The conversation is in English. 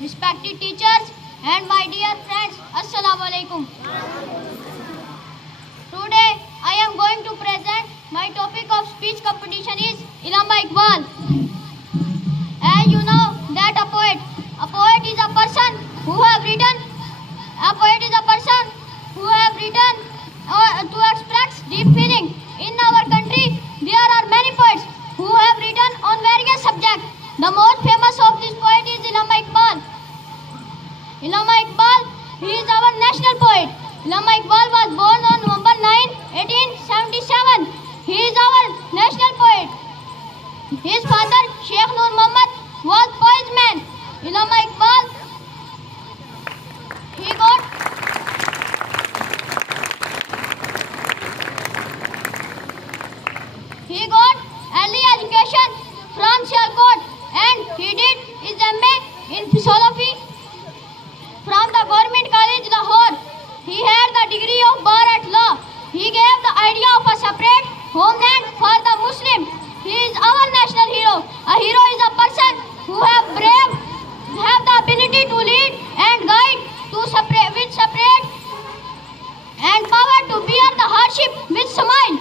respected teachers, and my dear friends, Assalamu alaikum. Today, I am going to present my topic of speech competition is Allama Iqbal. As you know that a poet is a person who have written to express deep feeling. In our country, there are many poets who have written on various subjects. The most famous of this poet is Allama Iqbal. Allama Iqbal, he is our national poet. Allama Iqbal was born on November 9, 1877. He is our national poet. His father, Sheikh Nur Muhammad, was poetman. Allama Iqbal, he got early education from Sialkot and he did his MA in philosophy from the Government College Lahore. He had the degree of Bar at Law. He gave the idea of a separate homeland for the Muslim. He is our national hero. A hero is a person who have the ability to lead and guide with separate and power to bear the hardship with smile.